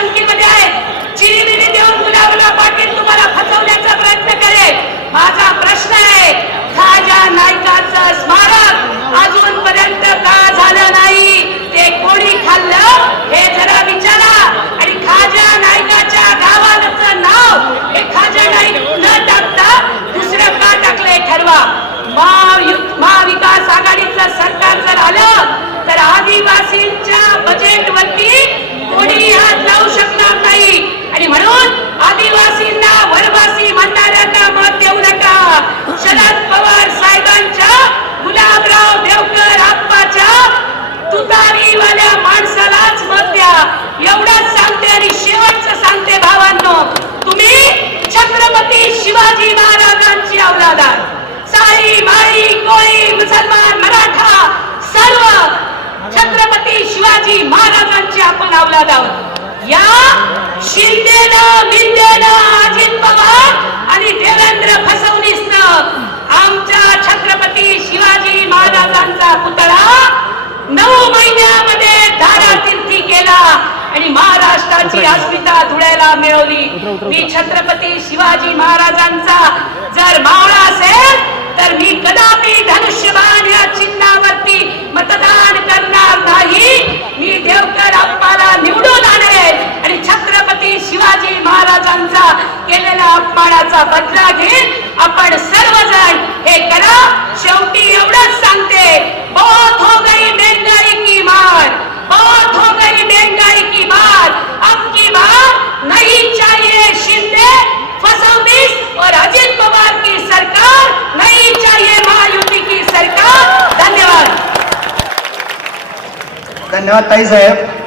पंक्तीमध्ये आहेत चिरीमिरी देऊन आहोत या शिंदेनं मिंदेनं अजित पवार आणि देवेंद्र फसवणीसनं आमच्या छत्रपती शिवाजी महाराजांचा पुतळा नऊ महिन्यामध्ये धारातीर्थी केला आणि महाराष्ट्राची अस्मिता धुळ्याला मिळवली. मी छत्रपती शिवाजी महाराजांचा जर मावळा असेल तर मी कदापि धनुष्यबाण या चिन्हावरती मतदान करणार नाही मी देवकर अप्पाला निवडून आणेल आणि छत्रपती शिवाजी महाराजांचा केलेल्या अपमानाचा बदला आपण सर्वजण हे करा. शेवटी एवढंच सांगते बहुत हो गई महंगाई की मार बहुत हो गई महंगाई की मार अब की बार नहीं चाहिए शिंदे फसवणीस और अजित पवार की सरकार नहीं चाहिए महायुति की सरकार. धन्यवाद। धन्यवाद ताई साहेब।